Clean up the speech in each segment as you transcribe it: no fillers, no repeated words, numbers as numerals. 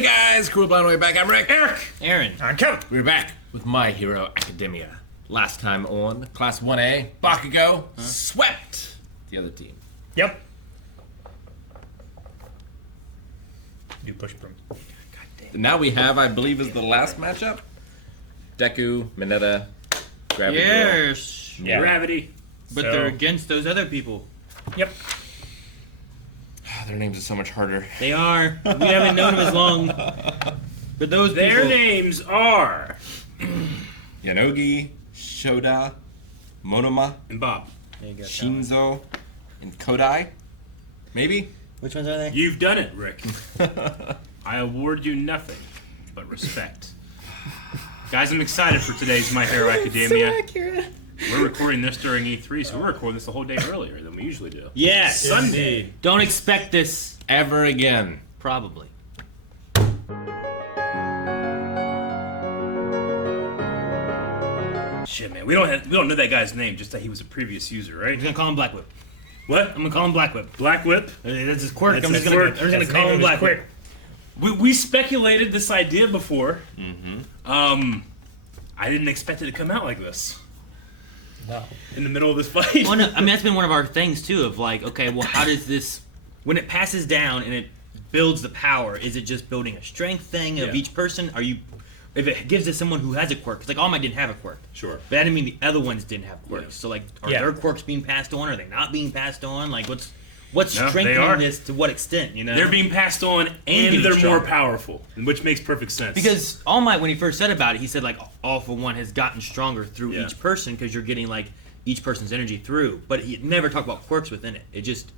Hey guys, Cool Blind Way back. I'm Rick. Eric. Aaron. I'm Kevin. We're back with My Hero Academia. Last time on Class 1A, Bakugo swept the other team. Yep. You push broom. Now we have, I believe, is the last matchup. Deku, Mineta, Gravity Girl. Yes. Yeah. Gravity. But So- they're against those other people. Yep. Their names are so much harder. They are. We haven't known them as long. But those Their people. names are Yanogi, Shoda, Monoma, and Bob. There you go, Shinzo, and Kodai. Maybe? Which ones are they? You've done it, Rick. I award you nothing but respect. Guys, I'm excited for today's My Hero Academia. So accurate. We're recording this during E3, so we're recording this a whole day earlier than we usually do. Yes. Sunday. Don't expect this. Ever again. Probably. Shit, man, we don't know that guy's name, just that he was a previous user, I'm right? just gonna call him Black Whip. What? I'm gonna call him Black Whip. Black Whip? That's his quirk. That's I'm his just gonna, quirk. I'm just gonna call him Black Whip. We speculated this idea before. Mm-hmm. I didn't expect it to come out like this. No. In the middle of this fight. Well, no, I mean, that's been one of our things, too, of like, okay, well, how does this... When it passes down and it builds the power, is it just building a strength thing of Yeah. each person? Are you... If it gives it someone who has a quirk, because like All Might didn't have a quirk. Sure. But that didn't mean the other ones didn't have quirks. Yeah. So like, are Yeah. their quirks being passed on? Are they not being passed on? Like, what's No, they are. strengthening this to what extent? You know, They're being passed on, and getting they're more stronger. powerful, which makes perfect sense. because All Might, when he first said about it, he said like All for One has gotten stronger through Yeah. each person because you're getting like each person's energy through. But he never talked about quirks within it. It just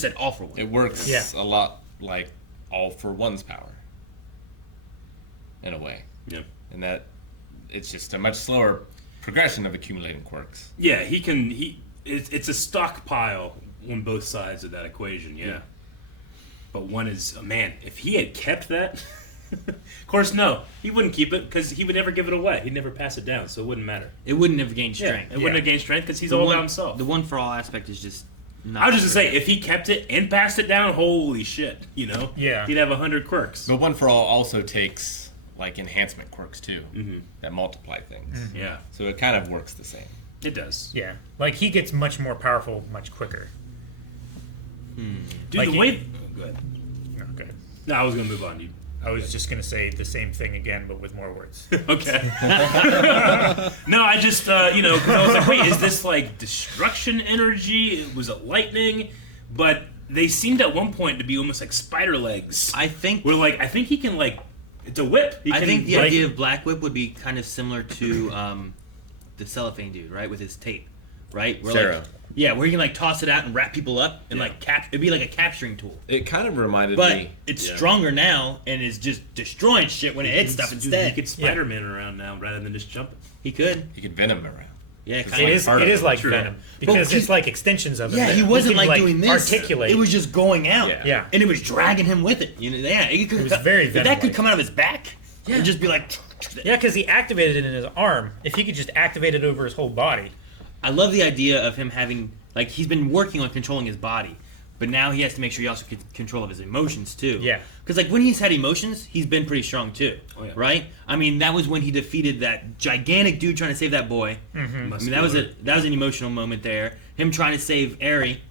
said All for One. It works Yeah. a lot like All for One's power. In a way. yeah, And that it's just a much slower progression of accumulating quirks. yeah, he can. It's a stockpile on both sides of that equation. Yeah, but one is man. If he had kept that, of course, no, he wouldn't keep it because he would never give it away. He'd never pass it down, so it wouldn't matter. It wouldn't have gained strength. It wouldn't have gained strength because he's The all one- about himself. The one for all aspect is just. Not I was just gonna say, if he kept it and passed it down, holy shit, you know, Yeah. he'd have 100 quirks. But One for All also takes like enhancement quirks too Mm-hmm. that multiply things. Yeah, So it kind of works the same. it does. Yeah. Like, he gets much more powerful much quicker. Dude, Like the he- way. Go ahead. Okay. No, I was gonna move on. You. I was just going to say the same thing again, but with more words. Okay. No, I just, you know, because I was like, wait, is this like destruction energy? Was it lightning? But they seemed at one point to be almost like spider legs. I think. We're like, I think he can like, it's a whip. He I can, think the like- idea of Black Whip would be kind of similar to the cellophane dude, right, with his tape, right? Where, Sarah. Like, yeah, where he can like toss it out and wrap people up and Yeah. like it'd be like a capturing tool. It kind of reminded But me. it's Yeah. stronger now and is just destroying shit when it hits stuff Dude, instead. He could Spider-Man around now rather than just jumping. He could. You could Venom around. Yeah, It's kind It of. is. part It of is it. like True. Venom because he- it's like extensions of it. Yeah, that he wasn't can, like doing this. Articulate. It was just going out. Yeah. Yeah. And it was dragging him with it. You know, yeah. It could, was very if that venom-like. could come out of his back, it'd just be like. Yeah, because he activated it in his arm. If he could just activate it over his whole body. I love the idea of him having, like, he's been working on controlling his body, but now he has to make sure he also gets control of his emotions, too. Yeah. Because, like, when he's had emotions, he's been pretty strong, too. Oh, yeah. Right? I mean, that was when he defeated that gigantic dude trying to save that boy. I mean, that was an emotional moment there. Him trying to save Eri,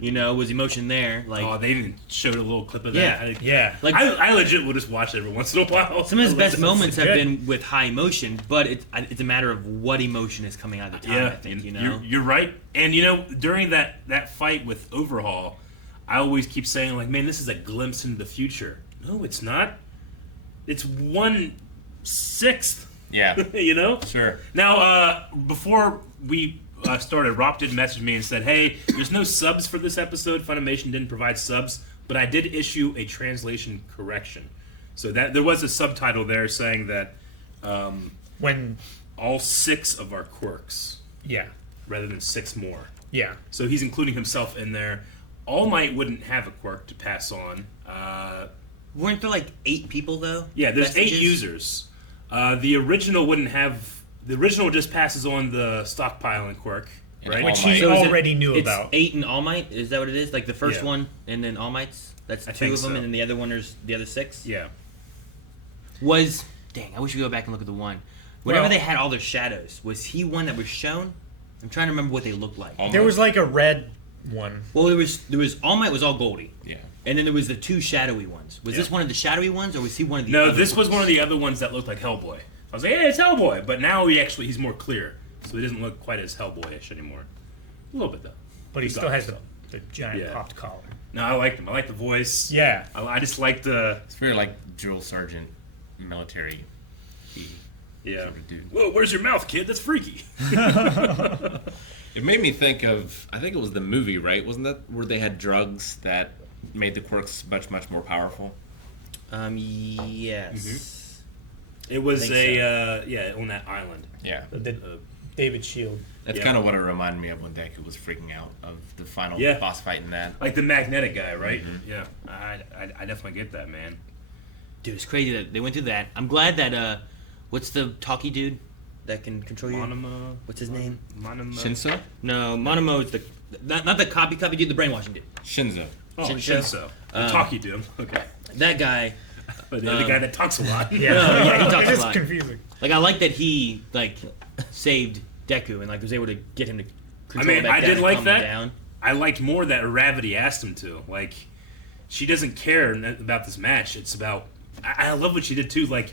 you know, was emotion there. Like, Oh, they even showed a little clip of Yeah. that. Yeah. like I legit will just watch it every once in a while. some of his best moments have good. been with high emotion, but it's a matter of what emotion is coming out of the time, Yeah, I think, and you know? you're right. And you know, during that fight with Overhaul, I always keep saying like, man, this is a glimpse into the future. No, it's not. It's 1/6. Yeah, You know. sure. Now, before we started, Rob did message me and said, hey, there's no subs for this episode. Funimation didn't provide subs, but I did issue a translation correction. So that there was a subtitle there saying that When. all 6 of our quirks, Yeah. rather than 6 more. Yeah. So he's including himself in there. All Might wouldn't have a quirk to pass on. Weren't there like 8 people, though? Yeah, there's Messages? 8 users. The original wouldn't have. The original just passes on the stockpiling quirk, And right? All Which Might. he So is it- already knew it's about. 8 and All Might? Is that what it is? Like the first Yeah. one and then All Mights? That's I 2 think of them, so. and then the other one is the other 6? Yeah. Dang, I wish we could go back and look at the one. Whenever Well- they had all their shadows, was he one that was shown? I'm trying to remember what they looked like. All There Might? was like a red one. Well, there was All Might was all Goldie, Yeah. and then there was the two shadowy ones. Was this one of the shadowy ones, or was he one of the? No, other this was ones? one of the other ones that looked like Hellboy. I was like, hey, it's Hellboy. But now he's more clear. So he doesn't look quite as Hellboyish anymore. A little bit, though. But he He's still got has it. the giant Yeah. popped collar. No, I liked him. I like the voice. Yeah. I just like the... It's very like drill sergeant, military. Yeah. Sort of dude. Whoa, where's your mouth, kid? That's freaky. It made me think of, I think it was the movie, right? Wasn't that where they had drugs that made the quirks much, much more powerful? Yes. It was Think on that island. Yeah. The David Shield. That's Yeah. kind of what it reminded me of when Deku was freaking out of the final Yeah. boss fight in that. Like the magnetic guy, right? Yeah. I definitely get that, man. Dude, it's crazy that they went through that. I'm glad that what's the talkie dude that can control you? Monoma. What's his name? Monoma. Shinso? No, Monomo is the not the copy dude, the brainwashing dude. Shinzo. Oh, Shinso. Shinso. The talkie dude. Okay. That guy. But the other guy that talks a lot. Yeah, No, yeah, he talks a it's lot. confusing. Like I like that he saved Deku and was able to get him to control mean, back I down did and like calm that. him down. I liked more that Ravity asked him to. Like, she doesn't care about this match. It's about. I love what she did too. Like,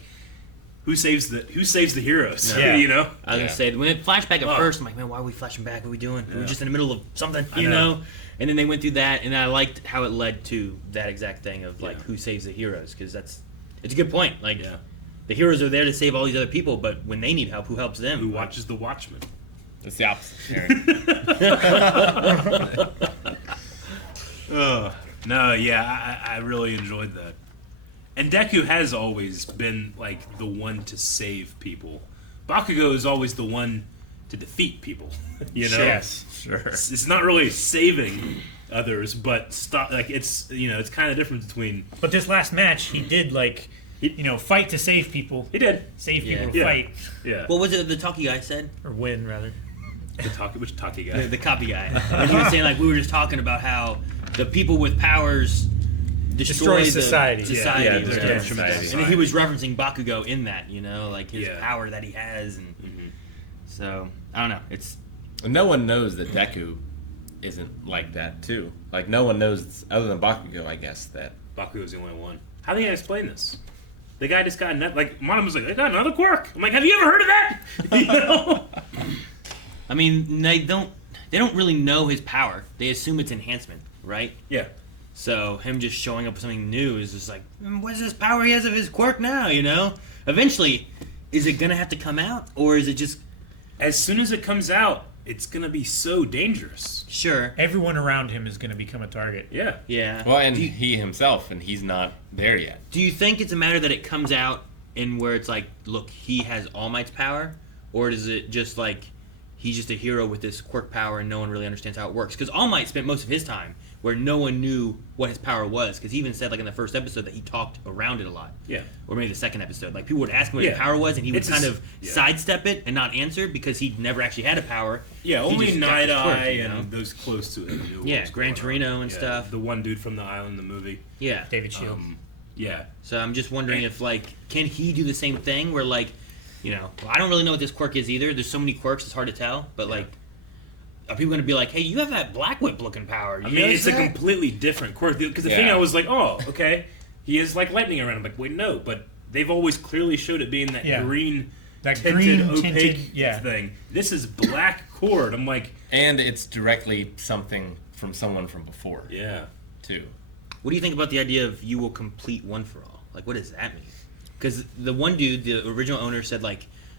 who saves the heroes? Yeah. You know. I was gonna say when it flashed back at Oh. first, I'm like, man, why are we flashing back? What are we doing? We're Yeah. just in the middle of something, I you know. know. And then they went through that, and I liked how it led to that exact thing of Yeah. who saves the heroes, because it's a good point. Like Yeah. the heroes are there to save all these other people, but when they need help, who helps them? Who watches the Watchmen? It's the opposite, Sharon. No, yeah, I really enjoyed that. And Deku has always been like the one to save people. Bakugo is always the one to defeat people. You know, Yes. Sure. it's not really saving others, but it's it's kind of different between. But this last match, he did fight to save people, He did, save people to Yeah. fight yeah. What was it the talkie guy said? or win rather. Which Taki guy? The copy guy. And he was saying we were just talking about how the people with powers destroy Destroy society. Society. Yeah, or destroy whatever. society. And then he was referencing Bakugo in that, his Yeah. power that he has, and so I don't know. It's And no one knows that Deku isn't like that, too. Like, no one knows, other than Bakugo, I guess, that... Bakugo's the only one. How are they gonna explain this? The guy just got Monoma's like, I got another quirk. I'm like, have you ever heard of that? You know? I mean, they don't really know his power. They assume it's enhancement, right? Yeah. So him just showing up with something new is just like, what is this power he has of his quirk now? Eventually, is it gonna have to come out, or is it just As soon as it comes out, it's gonna be so dangerous. sure? Everyone around him is going to become a target. Yeah. Yeah. Well, and do you, he himself, and he's not there yet. do you think it's a matter that it comes out and where it's like, look, he has All Might's power, or is it just like he's just a hero with this quirk power and no one really understands how it works? Because All Might spent most of his time where no one knew what his power was, because he even said in the first episode that he talked around it a lot. Yeah. Or maybe the second episode. People would ask him what his Yeah. power was, and he would It's kind just- of yeah. sidestep it and not answer because he never actually had a power. Yeah, He only just got Night the quirk, Eye you know? and those close to him knew what Yeah, was Gran going Torino on. and Yeah, stuff. The one dude from the island in the movie. Yeah. David Shield. Yeah. So I'm just wondering if can he do the same thing where I don't really know what this quirk is either. There's so many quirks, it's hard to tell. But are people going to be like, hey, you have that Black Whip looking power? I mean, it's a completely different quirk. Because the thing I was like, oh, okay, he has lightning around. I'm like, wait, no, but they've always clearly showed it being that Yeah. green, That tinted, green opaque tinted, thing. This is black cord. I'm like, And it's directly something from someone from before, yeah. too. What do you think about the idea of you will complete one for all? What does that mean? Because the one dude, the original owner, said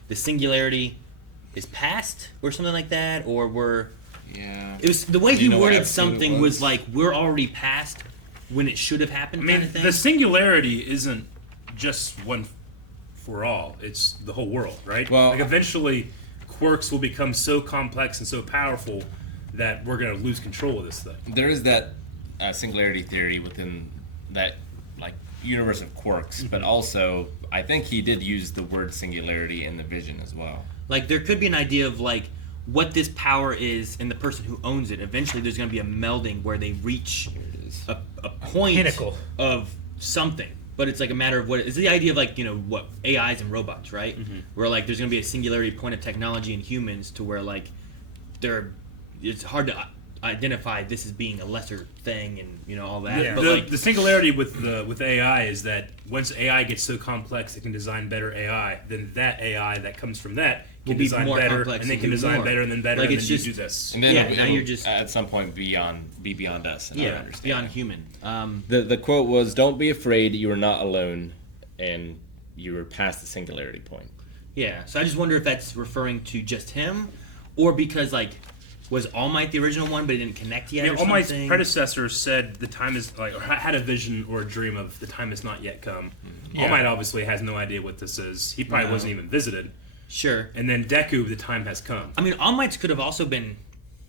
the singularity is past or something like that, or Yeah. it was the way Do he you know what worded absolute something was we're already past when it should have happened. I mean, kind of thing. the singularity isn't just one for all. It's the whole world, right? Well- eventually, quirks will become so complex and so powerful that we're going to lose control of this thing. There is that singularity theory within that universe of quirks, but also I think he did use the word singularity in the Vision as well. There could be an idea of what this power is and the person who owns it. Eventually, there's going to be a melding where they reach Here it is. a point Pinnacle. of something, but it's like a matter of what it's the idea of like what AIs and robots, right? Where like there's gonna be a singularity point of technology in humans to where like it's hard to identify this as being a lesser thing and all that. Yeah. But The singularity with AI is that once AI gets so complex it can design better AI, then that AI that comes from that Will can be design more better, complex and they and can do design more. better and then better, Like, and it's then just- you do this. And then Yeah, it'll, now it'll you're just- at some point be beyond us. And I yeah, understand beyond that. human. The quote was, "Don't be afraid. You are not alone, and you are past the singularity point." Yeah, so I just wonder if that's referring to just him, or because like was All Might the original one, but it didn't connect yet. Yeah, or All Might's something? predecessor said the time is like, or had a vision or a dream of the time has not yet come. Yeah. All Might obviously has no idea what this is. He probably No. wasn't even visited. Sure. And then Deku, the time has come. I mean, All Might's could have also been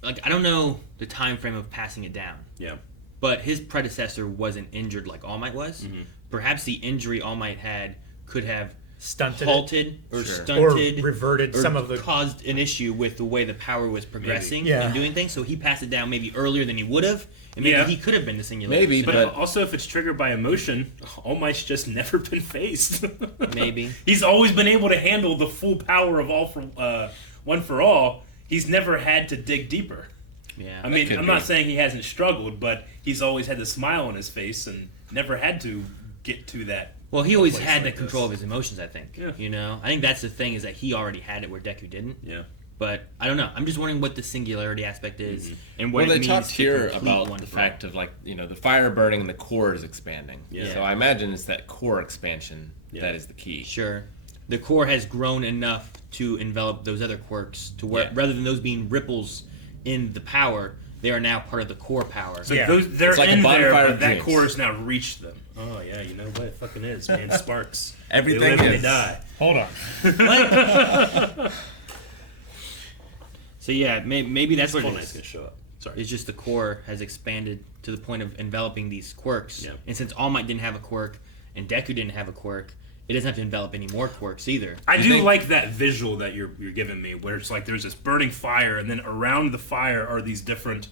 like I don't know the time frame of passing it down, Yeah. but his predecessor wasn't injured like All Might was. Mm-hmm. Perhaps the injury All Might had could have Stunted halted or Sure. stunted or reverted or some of the. caused an issue with the way the power was progressing Maybe. Yeah. and doing things. So he passed it down maybe earlier than he would have, and maybe Yeah. he could have been the singularity. Maybe, But But- also, if it's triggered by emotion, All Might's just never been faced. Maybe. He's always been able to handle the full power of One for All. He's never had to dig deeper. Yeah. I mean, could I'm be. not saying he hasn't struggled, but he's always had the smile on his face and never had to get to that. Well, he always place had like the control this. of his emotions, I think. Yeah. I think that's the thing is that he already had it where Deku didn't. Yeah. But I don't know. I'm just wondering what the singularity aspect is and what Well, it they means talked to here complete about one the for all. fact of like the fire burning and the core is expanding. Yeah. So I imagine it's that core expansion Yeah. that is the key. Sure. The core has grown enough to envelop those other quirks to where Yeah. rather than those being ripples in the power, they are now part of the core power. So Yeah. they're It's like a in there, bonfire but of that dreams. core has now reached them. Oh yeah, you know what it fucking is, man. Sparks. Everything they live and is. they die. Hold on. So yeah, maybe that's what Full it Knight's is. gonna show up. Sorry. It's just the core has expanded to the point of enveloping these quirks. Yeah. And since All Might didn't have a quirk and Deku didn't have a quirk, it doesn't have to envelop any more quirks either. I You do think- like that visual that you're giving me, where it's like there's this burning fire, and then around the fire are these different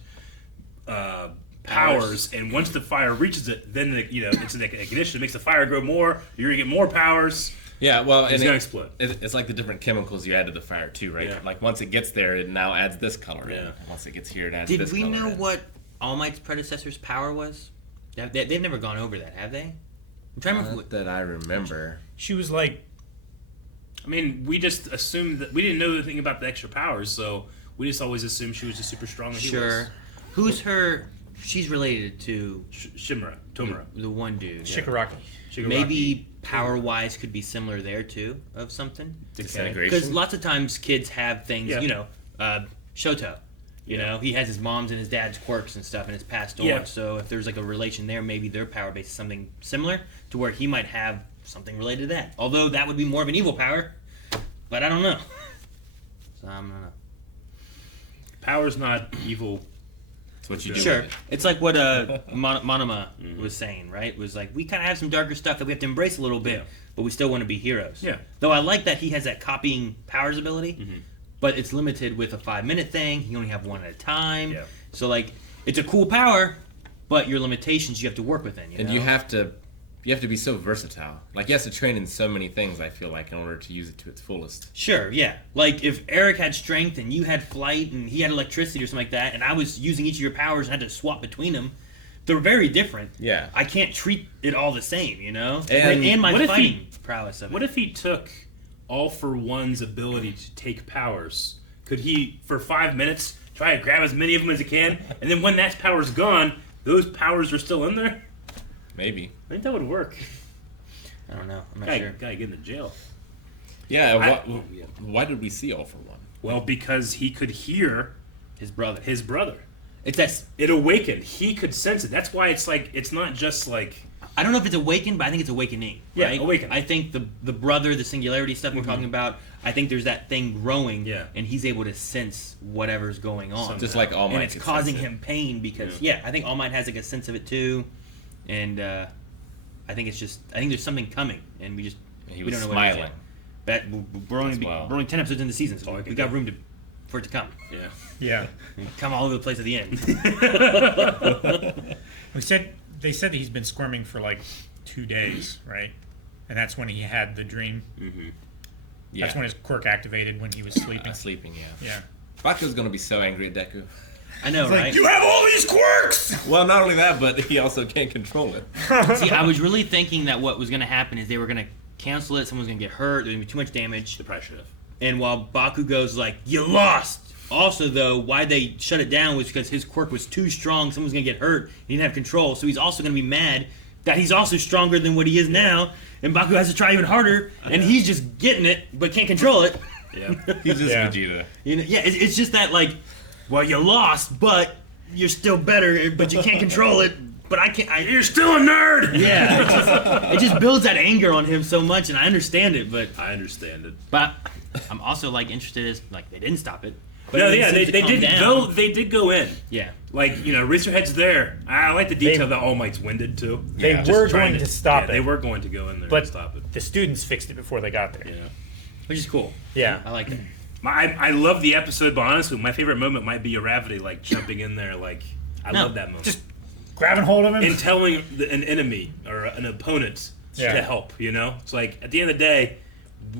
powers, and once the fire reaches it, then it's an ignition. It makes the fire grow more. You're gonna get more powers. Yeah, well, It's and gonna explode. It's like the different chemicals you add to the fire too, right? Yeah. Like once it gets there, it now adds this color in. Yeah. And once it gets here, it adds Did this we color know in. what All Might's predecessor's power was? They've never gone over that, have they? I'm trying to remember. Not that I remember. She was like, I mean, we just assumed that we didn't know anything about the extra powers, so we just always assumed she was just super strong. And he Sure. was. Who's her? She's related to Shimura, Tomura, the one dude. Shigaraki. Shigaraki. Maybe power-wise could be similar there too of something. Disintegration. Because lots of times kids have things, Yeah. Shoto. You Yeah. know, he has his mom's and his dad's quirks and stuff, and it's passed on. Yeah. So if there's like a relation there, maybe their power base is something similar to where he might have something related to that. Although that would be more of an evil power, but I don't know. So I don't know. Power's not evil. That's what you do. Sure, with it. it's like what Monoma was saying, right? It was like we kind of have some darker stuff that we have to embrace a little bit, Yeah. but we still want to be heroes. Yeah. Though I like that he has that copying powers ability, but it's limited with a 5-minute thing. You only have one at a time. Yeah. So like, it's a cool power, but your limitations you have to work within. And you have to be so versatile. Like you have to train in so many things. I feel like in order to use it to its fullest. Sure, yeah. Like if Eric had strength and you had flight and he had electricity or something like that, and I was using each of your powers and had to swap between them, they're very different. Yeah. I can't treat it all the same, you know? And my what if fighting prowess of it. What if he took All for One's ability to take powers? Could he, for 5 minutes, try to grab as many of them as he can, and then when that power's gone, those powers are still in there? Maybe. I think that would work. I don't know. I'm not Guy, sure. guy get into jail. Yeah. Yeah. Why did we see All for One? Well, because he could hear His brother. his brother. It's that. It awakened. He could sense it. That's why it's like it's not just like I don't know if it's awakened, but I think it's awakening. Yeah, right? awakened. I think the brother, the singularity stuff we're talking about. I think there's that thing growing. Yeah. And he's able to sense whatever's going on. Something. Just like All Might. and it's could causing sense it. him pain because I think All Might has like a sense of it too, and I think there's something coming, and we He we was don't know what it is smiling. yet. But we're only well. we're only 10 episodes in the season, so all I we can got do. room for it to come. yeah. yeah. And come all over the place at the end. They said that he's been squirming for like 2 days, right? And that's when he had the dream. Mm-hmm. Yeah. That's when his quirk activated when he was sleeping. Sleeping, yeah. Yeah. Baku's gonna be so angry at Deku. I know, right? You have all these quirks! Well, not only that, but he also can't control it. See, I was really thinking that what was going to happen is they were going to cancel it. Someone's going to get hurt. There's going to be too much damage. They probably should have. And while Baku goes like, "You lost." Also, though, why they shut it down was because his quirk was too strong. Someone's going to get hurt. He didn't have control. So he's also going to be mad that he's also stronger than what he is now. And Baku has to try even harder. And he's just getting it, but can't control it. Yeah. He's just Yeah. Vegeta. You know, yeah, it's just that, like, well, you lost, but you're still better, but you can't control it. But I can't. You're still a nerd! Yeah, it just builds that anger on him so much, and I understand it. But I understand it. I'm also like interested as like they didn't stop it. But No, it yeah, seems to they calm did down. go. They did go in. Yeah, Like, you know, Razorhead's there. I like the detail that All Might's winded too. They Yeah. were Just trying going to stop They it, were going to go in there but and stop it. the students fixed it before they got there. You know. which is cool. Yeah. I like it. I love the episode, but honestly, my favorite moment might be Aravity like jumping in there. Like, I No, love that moment. Just grabbing hold of him. And telling an enemy or an opponent Yeah. to help. You know, it's like at the end of the day,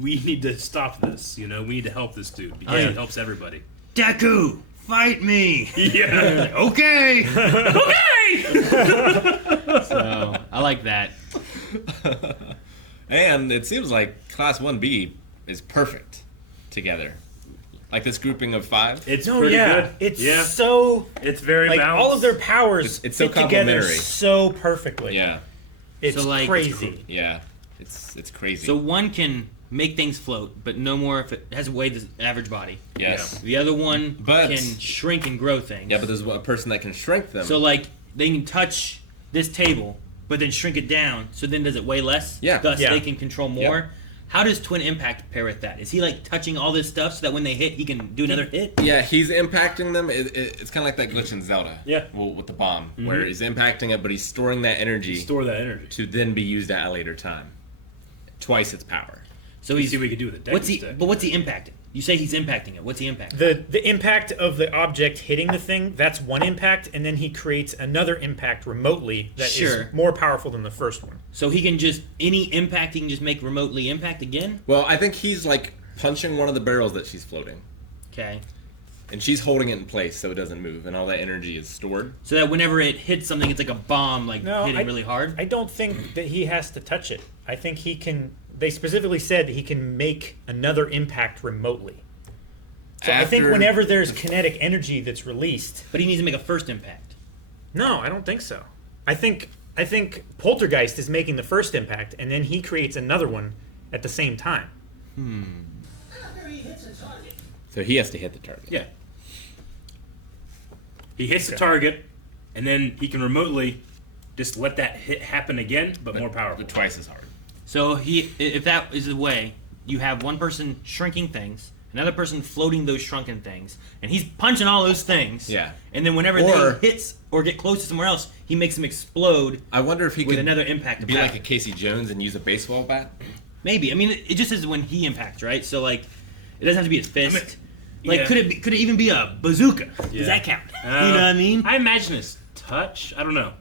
we need to stop this. You know, we need to help this dude because yeah. it helps everybody. Deku, fight me. Yeah. Okay. Okay. So I like that. And it seems like Class 1B is perfect together. Like this grouping of 5. It's no, pretty yeah. good. It's yeah. so It's very like balanced. all of their powers It's so fit together complementary. so perfectly. Yeah. It's So, like, crazy. Yeah. It's crazy. So one can make things float, but no more if it has weight as an average body. yes. The other one But- can shrink and grow things. Yeah, but there's a person that can shrink them. So like they can touch this table, but then shrink it down. So then does it weigh less? Yeah. Thus Yeah. they can control more. Yep. How does Twin Impact pair with that? Is he like touching all this stuff so that when they hit, he can do another hit? yeah, he's impacting them. It's kind of like that glitch in Zelda. Yeah. Well, with the bomb, where he's impacting it, but he's storing that energy Store that energy. to then be used at a later time. Twice its power. So We he's see what we could do with a Deku what's he? stick. But what's he impacting? You say he's impacting it. What's he impacting? The impact of the object hitting the thing, that's one impact, and then he creates another impact remotely that is Sure. more powerful than the first one. So he can just any impact he can just make remotely impact again. Well, I think he's like punching one of the barrels that she's floating, Okay. and she's holding it in place so it doesn't move, and all that energy is stored. So that whenever it hits something, it's like a bomb, like No, hitting really hard. I don't think that he has to touch it. I think he can. They specifically said he can make another impact remotely. So I think After- whenever there's kinetic energy that's released, But he needs to make a first impact. no, I don't think so. I think Poltergeist is making the first impact, and then he creates another one at the same time. So he has to hit the target. Yeah. He hits the target, and then he can remotely just let that hit happen again, but more powerful. But twice as hard. So if that is the way, you have one person shrinking things, another person floating those shrunken things, and he's punching all those things. Yeah. And then whenever Or- they hits or get close to somewhere else, he makes them explode I wonder if he with could another impact. Of be power. like a Casey Jones and use a baseball bat. Maybe. I mean, it just says when he impacts, right? So like, it doesn't have to be his fist. Like, yeah. could it even be a bazooka? Yeah. Does that count? You know what I mean? I imagine it's touch. I don't know.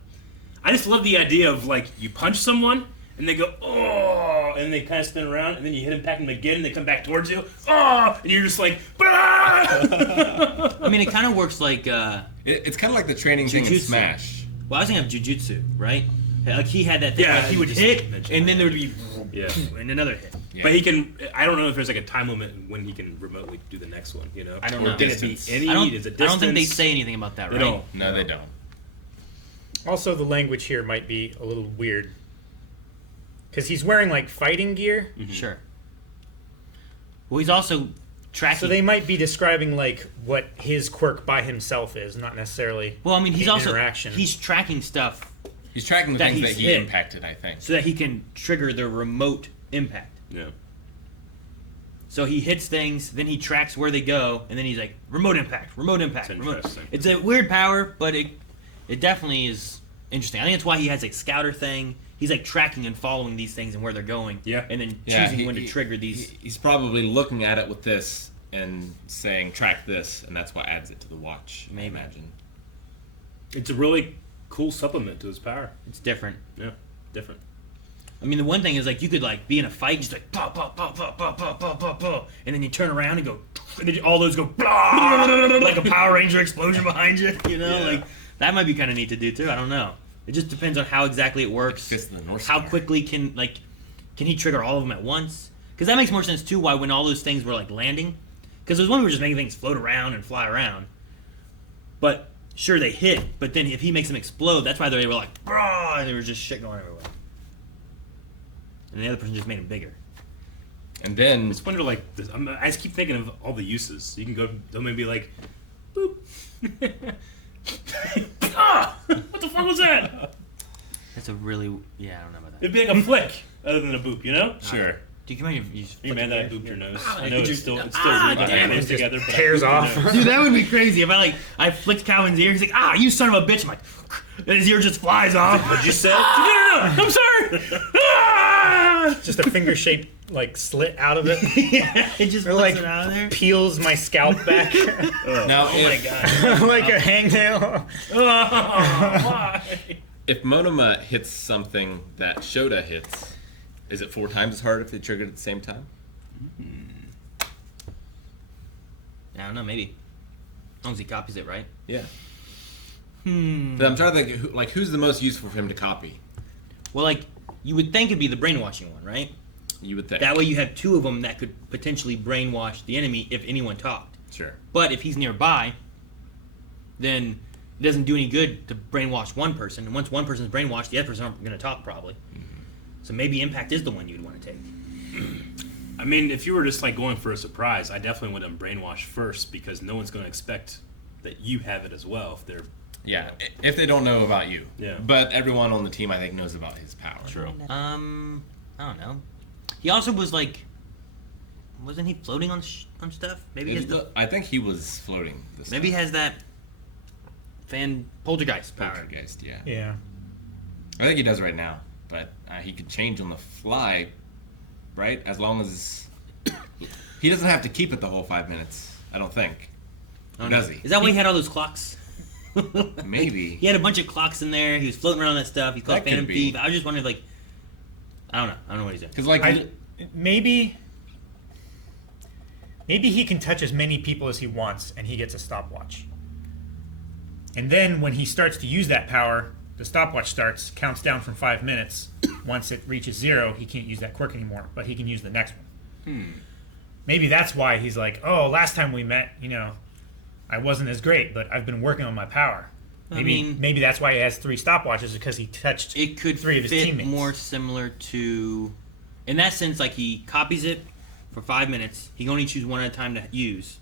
I just love the idea of like you punch someone and they go oh, and they kind of spin around, and then you hit impact them again, and they come back towards you oh, and you're just like bah! I mean, it kind of works like. It's kind of like the training thing in Jujutsu. Smash. Well, I was thinking of jujutsu, right? Like he had that thing. Yeah, like he you would just hit, mentioned and then that. there would be Yeah. and another hit. Yeah. But he can. I don't know if there's like a time limit when he can remotely do the next one. You know, I don't Or know. Can it be distance. any? I don't. Is it I don't think they distance? say anything about that, They right? don't. No, they don't. Also, the language here might be a little weird because he's wearing like fighting gear, Sure. Well, he's also tracking. so they might be describing like what his quirk by himself is, not necessarily. well, I mean, he's the also interaction. he's tracking stuff He's tracking the That things that he's he hit. impacted, I think. so that he can trigger the remote impact. Yeah. So he hits things, then he tracks where they go, and then he's like remote impact, remote impact. It's remote. interesting. It's a weird power, but it definitely is interesting. I think that's why he has a scouter thing. He's like tracking and following these things and where they're going. Yeah. And then Yeah, choosing when to trigger these. He's probably looking at it with this and saying, track this, and that's what adds it to the watch, I Maybe. imagine. It's a really cool supplement to his power. It's different. Yeah, different. I mean, the one thing is like you could like be in a fight, just like pop, pop, pop, pop, pop, pop, pop, pop, pop, and then you turn around and go, and then all those go blah, like a Power Ranger explosion behind you. You know, Yeah. like that might be kind of neat to do too. I don't know. It just depends on how exactly it works. Fist of the North How Star. quickly can he trigger all of them at once? Because that makes more sense too. Why when all those things were like landing, because there's one we were just making things float around and fly around. But sure, they hit. But then if he makes them explode, that's why they were like, brah, and there was just shit going everywhere. And the other person just made them bigger. And then I just wonder, like, I just keep thinking of all the uses. You can go, they'll maybe like, boop. Ah! What the fuck was that? That's a really I don't know about that. It'd be like a flick, other than a boop, you know? sure. Do you imagine if you just Hey man, that I booped your nose. I know Could you- it's still Ah, root damn it. things together, but I tears booped your off. nose. Dude, that would be crazy if I flicked Calvin's ear. He's like, you son of a bitch. I'm like, and his ear just flies off. What'd you say? No, I'm sorry. Ah! Just a finger shaped like slit out of it. Yeah, it just Or flicks like it out of there. peels my scalp back Now, Oh my if, god. like a hangnail. Why? if Monoma hits something that Shota hits, is it 4 times as hard if they triggered at the same time? I don't know, maybe. As long as he copies it, right? Yeah. But I'm trying to think, who's the most useful for him to copy? Well, like, you would think it'd be the brainwashing one, right? You would think. That way you have 2 of them that could potentially brainwash the enemy if anyone talked. Sure. But if he's nearby, then it doesn't do any good to brainwash one person. And once one person's brainwashed, the other person aren't going to talk probably. So maybe Impact is the one you'd want to take. I mean, if you were just like going for a surprise, I definitely would have brainwash first because no one's going to expect that you have it as well if they're. Yeah, if they don't know about you. Yeah. But everyone on the team, I think, knows about his power. True. I don't know. He also was like, wasn't he floating on stuff? Maybe he has I think he was floating. This maybe he has that fan poltergeist power. Poltergeist, yeah. Yeah. I think he does right now, but he could change on the fly, right? As long as he doesn't have to keep it the whole 5 minutes. I don't think. I don't Does know. he? Is that why he had all those clocks? Maybe. He had a bunch of clocks in there. He was floating around that stuff. He's called That could Phantom be. Thief. I was just wondering, like, I don't know what he's doing. Because like Maybe he can touch as many people as he wants and he gets a stopwatch. And then when he starts to use that power, the stopwatch counts down from 5 minutes. Once it reaches 0, he can't use that quirk anymore, but he can use the next one. Maybe that's why he's like, oh, last time we met, I wasn't as great, but I've been working on my power. Maybe that's why he has 3 stopwatches, because he touched It could 3 of his fit teammates. more similar to, in that sense, like he copies it for 5 minutes. He can only choose one at a time to use,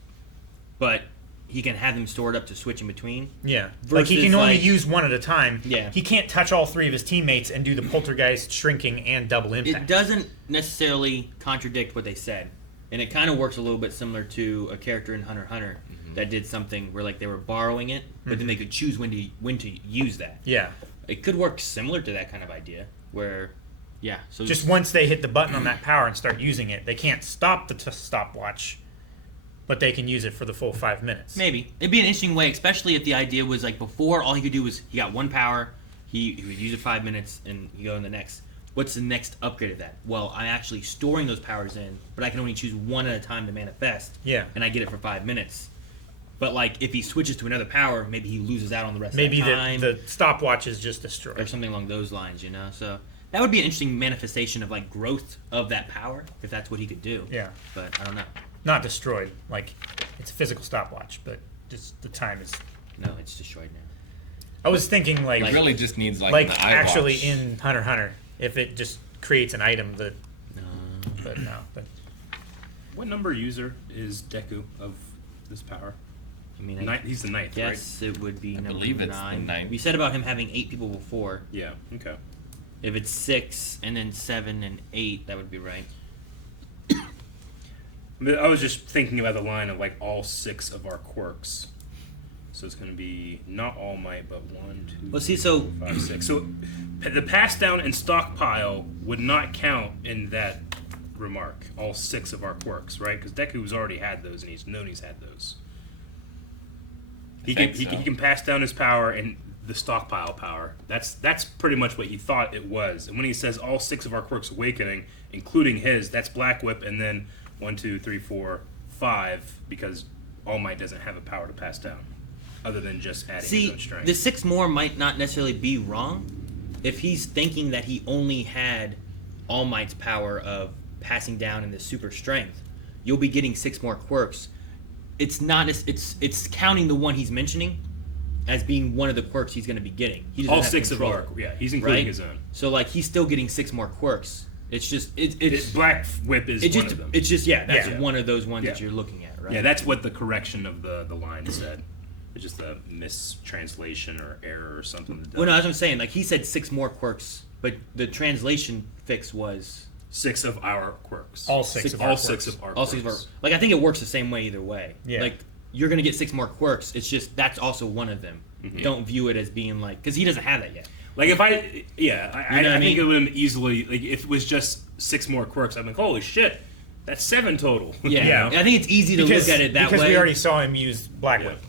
but he can have them stored up to switch in between. Yeah. Like he can Versus, only like- use one at a time. Yeah. He can't touch all 3 of his teammates and do the poltergeist, shrinking, and double It impact. doesn't necessarily contradict what they said, and it kind of works a little bit similar to a character in Hunter x Hunter that did something where like they were borrowing it, but then they could choose when to use that. Yeah. It could work similar to that kind of idea, where, yeah. So Just once they hit the button on that power and start using it, they can't stop the stopwatch, but they can use it for the full 5 minutes. maybe it'd be an interesting way, especially if the idea was like before all he could do was he got one power, he would use it 5 minutes, and you go in the next. What's the next upgrade of that? Well, I'm actually storing those powers in, but I can only choose one at a time to manifest. Yeah. And I get it for 5 minutes. But like if he switches to another power, maybe he loses out on the rest Maybe of that time. the stopwatch is just or destroyed. something along those lines, So that would be an interesting manifestation of like growth of that power, if that's what he could do. Yeah. But I don't know. Not destroyed. Like, it's a physical stopwatch, but just the time is... No, it's destroyed now. I was thinking, like he really just needs like an actually iWatch. in Hunter x Hunter, if it just creates an item that... No. But no. But What number user is Deku of this power? I mean, I He's the 9th, guess it would be number believe it's the 9. ninth. We said about him having 8 people before. right? Yeah. Okay. If it's 6 and then 7 and 8, that would be right. I was just thinking about the line of like all 6 of our quirks. So it's going to be not All Might, but 1, 2, Well, see, so 4, 5, 6. So the pass down and stockpile would not count in that remark. All 6 of our quirks, right? Because Deku's already had those, and he's known he's had those. He think can so. he can pass down his power, and the stockpile power. That's pretty much what he thought it was. And when he says all 6 of our quirks awakening, including his, that's Black Whip, and then 1, 2, 3, 4, 5, because All Might doesn't have a power to pass down, other than just adding his own strength. The 6 more might not necessarily be wrong if he's thinking that he only had All Might's power of passing down in the super strength. You'll be getting 6 more quirks. It's not. It's counting the one he's mentioning as being one of the quirks he's going to be getting. He doesn't all have 6 control, of our, he's including right? his own. So like he's still getting 6 more quirks. It's just it's Black Whip is one of them. It's just that's Yeah. one of those ones Yeah. that you're looking at, right? Yeah, that's what the correction of the line said. It's just a mistranslation or error or something. Well, no, that's what I'm saying. Like he said 6 more quirks, but the translation fix was 6 of our quirks. All 6 of our all quirks. 6 of our all quirks. 6 of our. Like I think it works the same way either way. Yeah. Like you're gonna get 6 more quirks. It's just that's also one of them. Don't view it as being like because he doesn't have that yet. Like if I think it would have easily, like if it was just 6 more quirks, I'm like, holy shit, that's 7 total. Yeah. Yeah. And I think it's easy to look at it that because way. we already saw him use Black Yeah. Whip.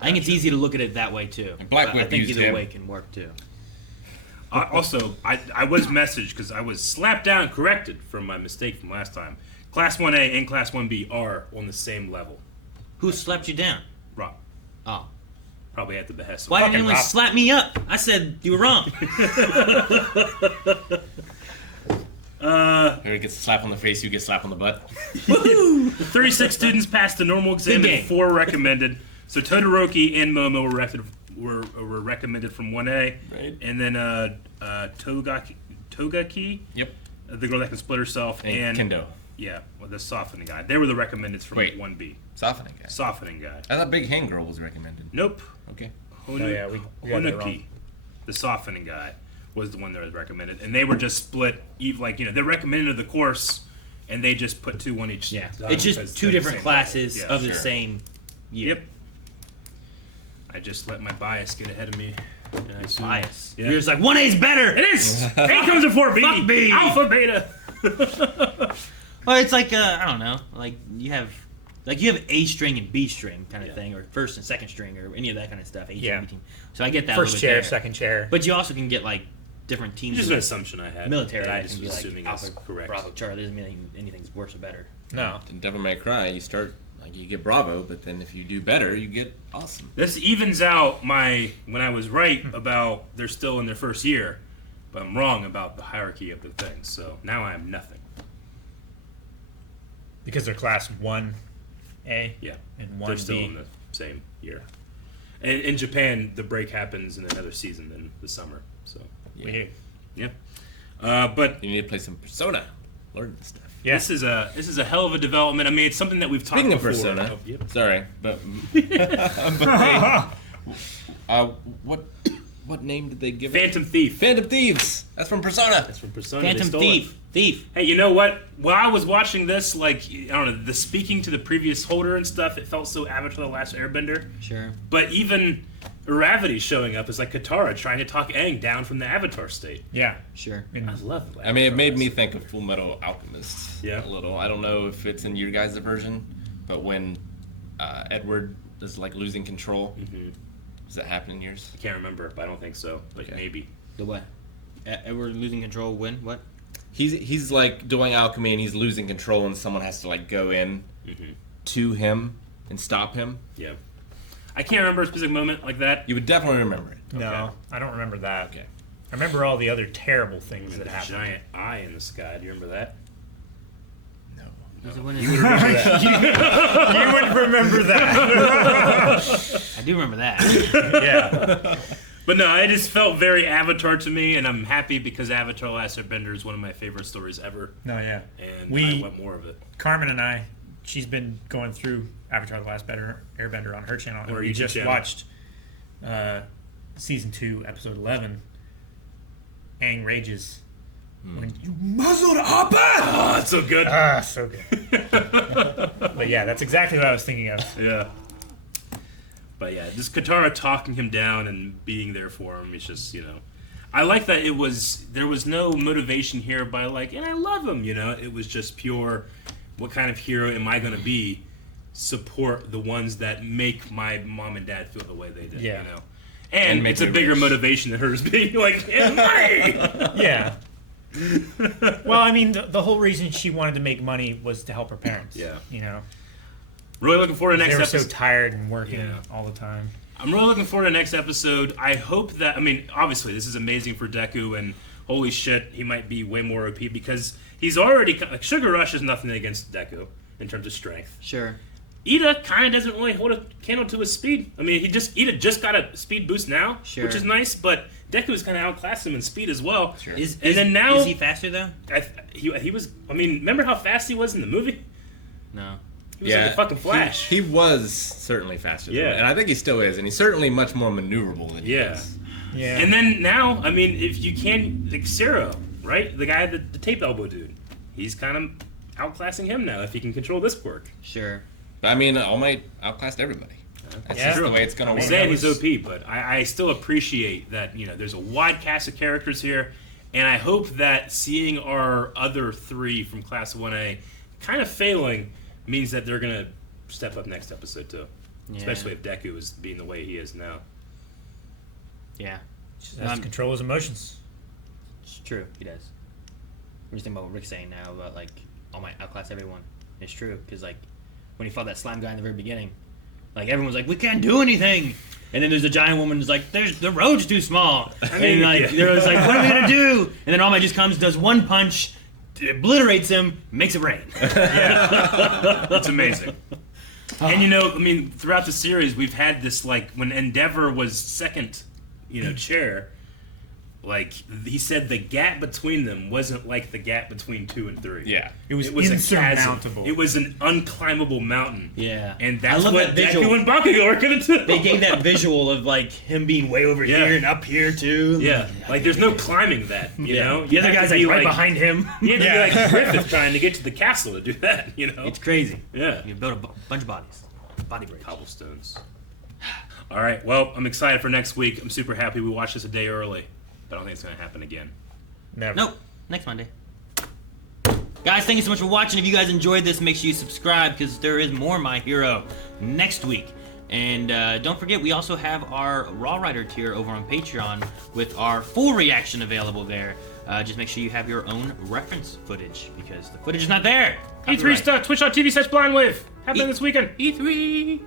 I think it's easy to look at it that way too. And Black But Whip I think used either him. way can work too. Also, I was messaged because I was slapped down and corrected from my mistake from last time. Class 1A and Class 1B are on the same level. Who slapped you down? Rob, Oh. probably at the behest of Why didn't you Fucking only Rob. slap me up? I said you were wrong. Whoever gets a slap on the face, you get a slap on the butt. 36 students passed the normal exam Good and game. 4 recommended. So Todoroki and Momo were recommended from 1A. Right. And then Togaki, Yep. the girl that can split herself, and Kendo. yeah, well, the softening guy. They were the recommended from Wait. 1B. Softening guy. Softening guy. I thought Big Hand Girl was recommended. Nope. Okay. Oh, yeah, we got that Honuki, wrong. the softening guy, was the one that was recommended, and they were just split. Like they're recommended to the course, and they just put 2 on each. Yeah. time It's because just 2 they're the different same classes level. Yeah, of the sure. same year. Yep. I just let my bias get ahead of me. I assume- Bias. Yeah. You're just like 1A's better. It is. A comes before B. Fuck B. Alpha, beta. Well, it's like I don't know. Like you have A string and B string kind of Yeah. thing, or first and second string, or any of that kind of stuff. A Yeah. team, B team. So I get that. a First little bit chair, there. second chair. But you also can get like different teams. Just in an the assumption I had. military. that I I just can be was like assuming Alpha, is correct. Bravo, Charlie. Doesn't mean anything's worse or better. No. In Devil May Cry, you start like you get Bravo, but then if you do better, you get Awesome. This evens out when I was right about they're still in their first year, but I'm wrong about the hierarchy of the things. So now I am nothing. Because they're class 1A Yeah, and they're still in 1B. the same year. And in Japan, the break happens in another season than the summer. So Yeah. yeah, but You need to play some Persona. Learn this stuff. Yeah. this is a hell of a development. I mean, it's something that we've talked Speaking of before. Persona, Oh, yep. sorry, but, what name did they give it? Phantom Thief. Phantom Thieves. That's from Persona. That's from Persona. They Phantom stole Thief. it. Thief. Hey, you know what? While I was watching this, like, I don't know, the speaking to the previous holder and stuff, it felt so Avatar: The Last Airbender. Sure. But even Gravity showing up is like Katara trying to talk Aang down from the Avatar state. Yeah. Sure. And I love that. I mean, it made me think of Full Metal Alchemist Yeah. a little. I don't know if it's in your guys' version, but when Edward is like losing control, does that happen in yours? I can't remember, but I don't think so. But Okay. maybe. The what? We're losing control. When? What? He's like doing alchemy and he's losing control, and someone has to like go in to him and stop him. Yeah. I can't remember a specific moment like that. You would definitely remember it. no, Okay. I don't remember that. Okay. I remember all the other terrible things The that happened. giant eye in the sky. Do you remember that? No. Was it when it- You would remember that. I do remember that. Yeah. But no, it just felt very Avatar to me, and I'm happy because Avatar: The Last Airbender is one of my favorite stories ever, No, yeah. and We- I want more of it. Carmen and I, she's been going through Avatar: The Last Airbender on her channel, and Or we YouTube just channel. watched season 2, episode 11. Aang rages when you muzzled up. Oh, it's so good. So good. But yeah, that's exactly what I was thinking of. Yeah. But yeah, just Katara talking him down and being there for him. It's just, I like that there was no motivation here by like, and I love him, It was just pure, what kind of hero am I going to be? Support the ones that make my mom and dad feel the way they did, Yeah. And make it's a me bigger rich. motivation than hers being like, money! Yeah. Well, I mean, the whole reason she wanted to make money was to help her parents. Yeah. You know, Really looking forward to they next were episode. so tired and working Yeah. all the time. I'm really looking forward to next episode. I hope that, I mean, obviously this is amazing for Deku, and holy shit, he might be way more OP because he's already, like, Sugar Rush is nothing against Deku in terms of strength. Sure. Ida kind of doesn't really hold a candle to his speed. I mean, Ida just got a speed boost now, Sure. which is nice, but Deku's kind of outclassed him in speed as well. Sure. Then now- is he faster though? He was, I mean, remember how fast he was in the movie? No. He was like a fucking Flash. He was certainly faster. Yeah. Than and I think he still is, and he's certainly much more maneuverable than he Yeah. is. Yeah. And then now, I mean, if you can, like Zero, right? The guy, the tape elbow dude, he's kind of outclassing him now if he can control this quirk. Sure. But I mean, All Might outclassed everybody. That's Yeah. just the way it's gonna I'm work. saying he's OP, but I still appreciate that, you know, there's a wide cast of characters here, and I hope that seeing our other three from Class 1A kind of failing means that they're going to step up next episode too. Yeah. Especially if Deku is being the way he is now. Yeah. Just has to control his emotions. It's true. He does. I'm just thinking about what Rick's saying now about like All Might outclass everyone. It's true because like when he fought that slime guy in the very beginning, like everyone was like, "We can't do anything," and then there's a giant woman who's like, "There's the road's too small," and like there was like, "What are we gonna do?" And then All Might just comes, does one punch, obliterates him, makes it rain. It's amazing. And you know, I mean, throughout the series, we've had this like when Endeavor was second, you know, chair. Like he said, the gap between them wasn't like the gap between 2 and 3. Yeah. It was a chasm. insurmountable. It was an unclimbable mountain. Yeah. And I that's love what that visual. Deku and Bakugo are gonna do. They gave that visual of like him being way over Yeah. here and up here too. Yeah, like there's no climbing that, you know. The other You have guy's to like be right behind him. You have to be like Griffith trying to get to the castle to do that, you know. It's crazy. Yeah, You build a bunch of bodies. Body bridge. cobblestones. All right, well, I'm excited for next week. I'm super happy we watched this a day early, but I don't think it's gonna happen again. Never. Nope. Next Monday. Guys, thank you so much for watching. If you guys enjoyed this, make sure you subscribe because there is more My Hero next week. And don't forget, we also have our Raw Rider tier over on Patreon with our full reaction available there. Just make sure you have your own reference footage because the footage is not there. E3 stuff, twitch.tv/blindwave. Happening this weekend. E3.